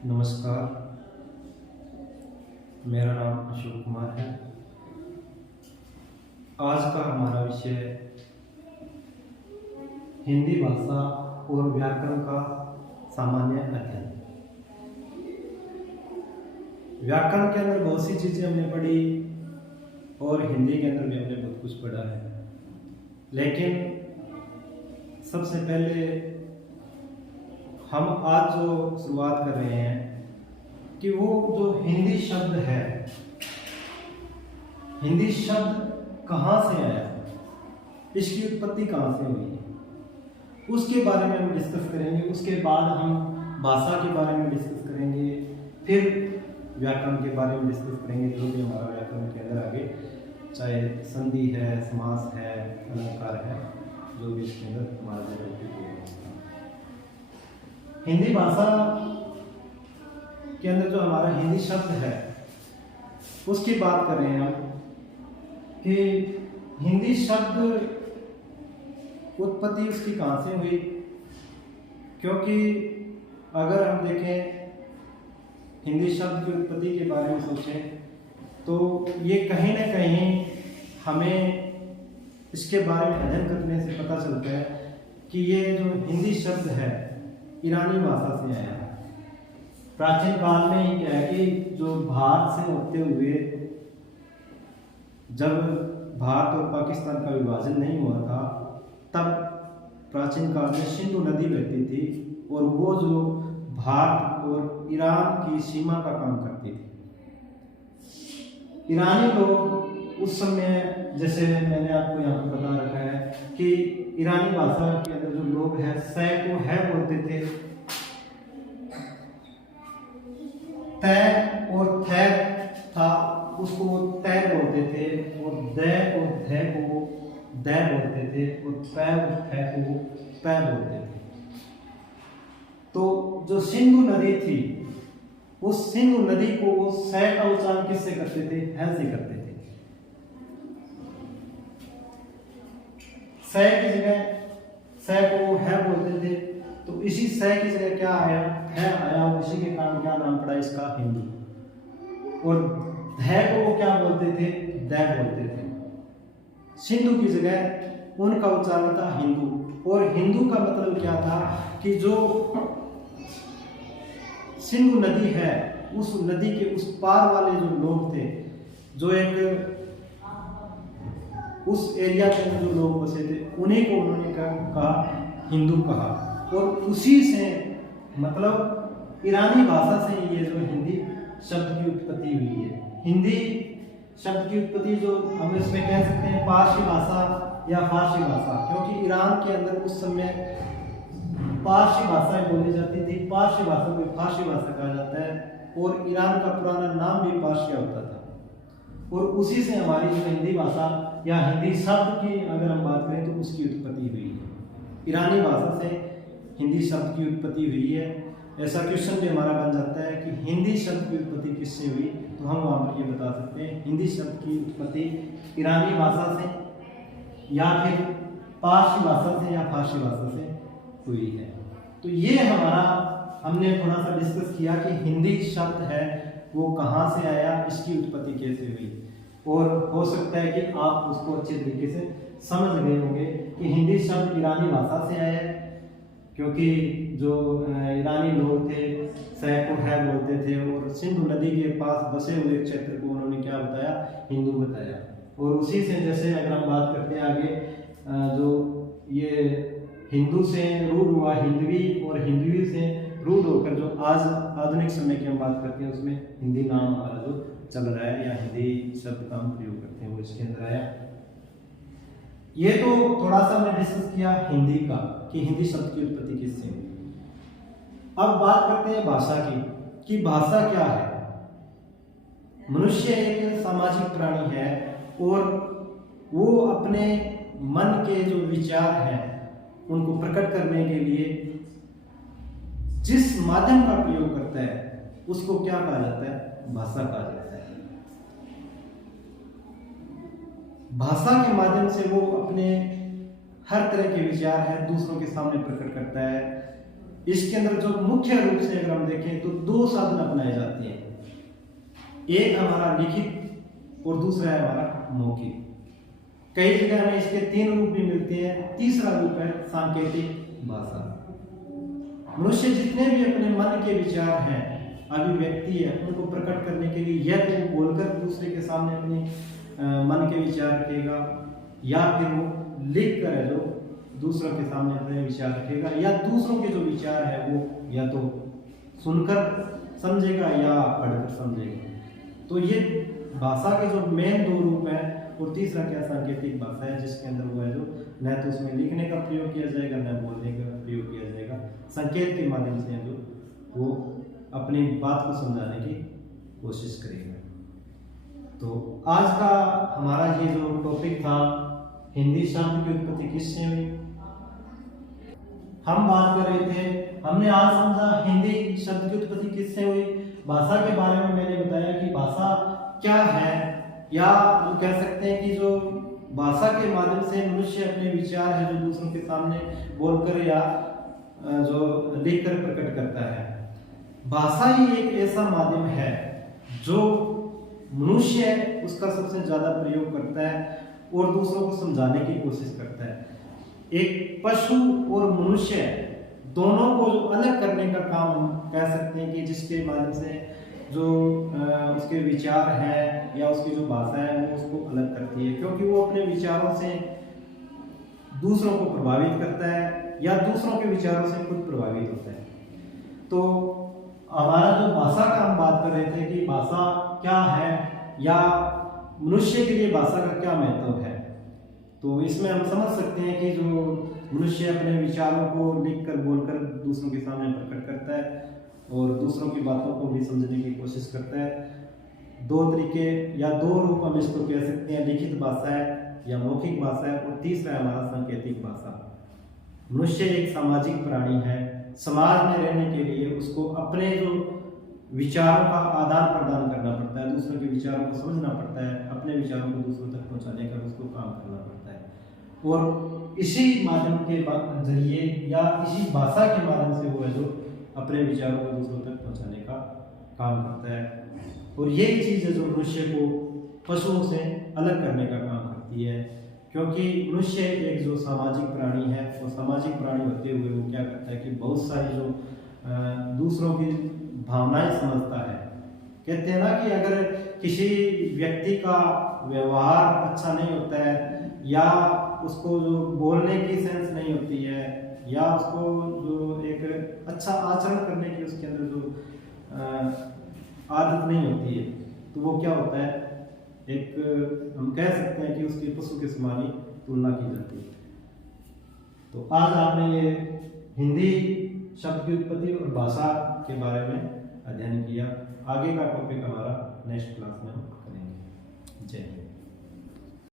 नमस्कार, मेरा नाम अशोक कुमार है। आज का हमारा विषय हिंदी भाषा और व्याकरण का सामान्य अध्ययन। व्याकरण के अंदर बहुत सी चीज़ें हमने पढ़ी और हिंदी के अंदर भी हमने बहुत कुछ पढ़ा है, लेकिन सबसे पहले हम आज जो शुरुआत कर रहे हैं कि वो जो हिंदी शब्द है, हिंदी शब्द कहाँ से आया, इसकी उत्पत्ति कहाँ से हुई है, उसके बारे में हम डिस्कस करेंगे। उसके बाद हम भाषा के बारे में डिस्कस करेंगे, फिर व्याकरण के बारे में डिस्कस करेंगे। जो भी हमारा व्याकरण के अंदर आगे चाहे संधि है, समास है, अलंकार है, जो भी इसके अंदर हमारा टॉपिक होगा। हिंदी भाषा के अंदर जो हमारा हिंदी शब्द है उसकी बात कर रहे हैं हम कि हिंदी शब्द उत्पत्ति उसकी कहाँ से हुई। क्योंकि अगर हम देखें हिंदी शब्द की उत्पत्ति के बारे में सोचें तो ये कहीं ना कहीं हमें इसके बारे में अध्ययन करने से पता चलता है कि ये जो हिंदी शब्द है ईरानी भाषा से आया है। प्राचीन काल में ही क्या है कि जो भारत से होते हुए, जब भारत और पाकिस्तान का विभाजन नहीं हुआ था, तब प्राचीन काल में सिंधु नदी बहती थी और वो जो भारत और ईरान की सीमा का काम करती थी। ईरानी लोग उस समय, जैसे मैंने आपको यहाँ पर बता रखा है कि ईरानी भाषा के अंदर जो लोग हैं सै को है बोलते थे, तय और थे था उसको तय बोलते थे, और दै और धै को दै बोलते थे, और पै और थे को पै बोलते थे। तो जो सिंधु नदी थी, उस सिंधु नदी को वो सै का उच्चारण किससे करते थे? है से करते थे। सै की जगह सै को है बोलते थे, तो इसी सै की जगह क्या आया? है आया, और इसी के कारण क्या नाम पड़ा इसका? हिंदू। और धै को वो क्या बोलते थे? दै बोलते थे। सिंधु की जगह उनका उच्चारण था हिंदू, और हिंदू का मतलब क्या था कि जो सिंधु नदी है, उस नदी के उस पार वाले जो लोग थे, जो एक उस एरिया के अंदर जो लोग बसे थे, उन्हीं को उन्होंने कहा हिंदू कहा। और उसी से मतलब ईरानी भाषा से ये जो हिंदी शब्द की उत्पत्ति हुई है। हिंदी शब्द की उत्पत्ति जो हम इसमें कह सकते हैं पारसी भाषा या फारसी भाषा, क्योंकि ईरान के अंदर उस समय पारसी भाषाएं बोली जाती थी। पारसी भाषा को फारसी भाषा कहा जाता है, और ईरान का पुराना नाम भी पार्शिया होता था। और उसी से हमारी जो हिंदी भाषा या हिंदी शब्द की अगर हम बात करें तो उसकी उत्पत्ति हुई है। ईरानी भाषा से हिंदी शब्द की उत्पत्ति हुई है। ऐसा क्वेश्चन भी हमारा बन जाता है कि हिंदी शब्द की उत्पत्ति किससे हुई, तो हम वहाँ पर ये बता सकते हैं हिंदी शब्द की उत्पत्ति ईरानी भाषा से या फिर पारसी भाषा से या फारसी भाषा से हुई है। तो ये हमारा हमने थोड़ा सा डिस्कस किया कि हिंदी शब्द है वो कहाँ से आया, इसकी उत्पत्ति कैसे हुई। और हो सकता है कि आप उसको अच्छे तरीके से समझ गए होंगे कि हिंदी शब्द ईरानी भाषा से आया है, क्योंकि जो ईरानी लोग थे सै को है बोलते थे, और सिंधु नदी के पास बसे हुए क्षेत्र को उन्होंने क्या बताया? हिंदू बताया। और उसी से जैसे अगर हम बात करते हैं आगे, जो ये हिंदू से रूढ़ हुआ हिंदवी, और हिंदवी से रूढ़ होकर जो आज आधुनिक समय की हम बात करते हैं उसमें हिंदी नाम हमारा जो चल रहा है या हिंदी शब्द का हम प्रयोग करते हैं वो इसके अंदर आया। ये तो थोड़ा सा हमने डिस्कस किया हिंदी का कि हिंदी शब्द की उत्पत्ति किससे हुई। अब बात करते हैं भाषा की कि भाषा क्या है। मनुष्य एक सामाजिक प्राणी है, और वो अपने मन के जो विचार हैं उनको प्रकट करने के लिए जिस माध्यम का प्रयोग करता है उसको क्या कहा जाता है? भाषा कहा जाता है। भाषा के माध्यम से वो अपने हर तरह के विचार है दूसरों के सामने प्रकट करता है। इसके अंदर जो मुख्य रूप से अगर हम देखें तो दो साधन अपनाए जाते हैं, एक हमारा लिखित और दूसरा है हमारा मौखिक। कई जगह में इसके तीन रूप भी मिलते हैं, तीसरा रूप है सांकेतिक भाषा। मनुष्य जितने भी अपने मन के विचार हैं, अभिव्यक्ति है, उनको प्रकट करने के लिए या तो वो बोलकर दूसरे के सामने अपने मन के विचार रखेगा, या फिर वो लिख कर है जो दूसरों के सामने अपने विचार रखेगा, या दूसरों के जो विचार है वो या तो सुनकर समझेगा या पढ़कर समझेगा। तो ये भाषा के जो मेन दो रूप हैं। और तीसरा क्या सांकेतिक भाषा है, जिसके अंदर वो है जो न तो उसमें लिखने का प्रयोग किया जाएगा न बोलने का प्रयोग किया जाएगा, संकेत के माध्यम से जो वो अपनी बात को समझाने की कोशिश करेगा। तो आज का हमारा ये जो टॉपिक था, हिंदी शब्द की उत्पत्ति किससे हुई, हम बात कर रहे थे। हमने आज समझा हिंदी शब्द की उत्पत्ति किससे हुई। भाषा के बारे में मैंने बताया कि भाषा क्या है, या हम कह सकते हैं कि जो भाषा के माध्यम से मनुष्य अपने विचार है जो दूसरों के सामने बोलकर या जो लिखकर प्रकट करता है। भाषा ही एक ऐसा माध्यम है जो मनुष्य है उसका सबसे ज्यादा प्रयोग करता है और दूसरों को समझाने की कोशिश करता है। एक पशु और मनुष्य दोनों को अलग करने का काम हम कह सकते हैं कि जिसके माध्यम से जो उसके विचार है या उसकी जो भाषा है वो उसको अलग करती है, क्योंकि वो अपने विचारों से दूसरों को प्रभावित करता है या दूसरों के विचारों से खुद प्रभावित होता है। तो हमारा जो भाषा का हम बात कर रहे थे कि भाषा क्या है या मनुष्य के लिए भाषा का क्या महत्व है, तो इसमें हम समझ सकते हैं कि जो मनुष्य अपने विचारों को लिखकर बोलकर दूसरों के सामने प्रकट करता है और दूसरों की बातों को भी समझने की कोशिश करता है। दो तरीके या दो रूप हम इसको कह सकते हैं, लिखित भाषा है या मौखिक भाषा है, और तीसरा है हमारा सांकेतिक भाषा। मनुष्य एक सामाजिक प्राणी है, समाज में रहने के लिए उसको अपने जो विचारों का आदान प्रदान करना पड़ता है, दूसरों के विचारों को समझना पड़ता है, अपने विचारों को दूसरों तक पहुंचाने का उसको काम करना पड़ता है। और इसी माध्यम के जरिए या इसी भाषा के माध्यम से वो है जो अपने विचारों को दूसरों तक पहुंचाने का काम करता है। और यही चीज़ है जो मनुष्य को पशुओं से अलग करने का काम करती है, क्योंकि मनुष्य एक जो सामाजिक प्राणी है और सामाजिक प्राणी होते हुए वो क्या करता है कि बहुत सारी जो दूसरों की भावनाएं समझता है। कहते हैं ना कि अगर किसी व्यक्ति का व्यवहार अच्छा नहीं होता है या उसको जो बोलने की सेंस नहीं होती है या उसको जो एक अच्छा आचरण करने की उसके अंदर जो आदत नहीं होती है, तो वो क्या होता है, एक हम कह सकते हैं कि उसकी पशु के समान ही तुलना की जाती है। तो आज आपने ये हिंदी शब्द की उत्पत्ति और भाषा के बारे में अध्ययन किया। आगे का टॉपिक हमारा नेक्स्ट क्लास में हम करेंगे। जय हिंद।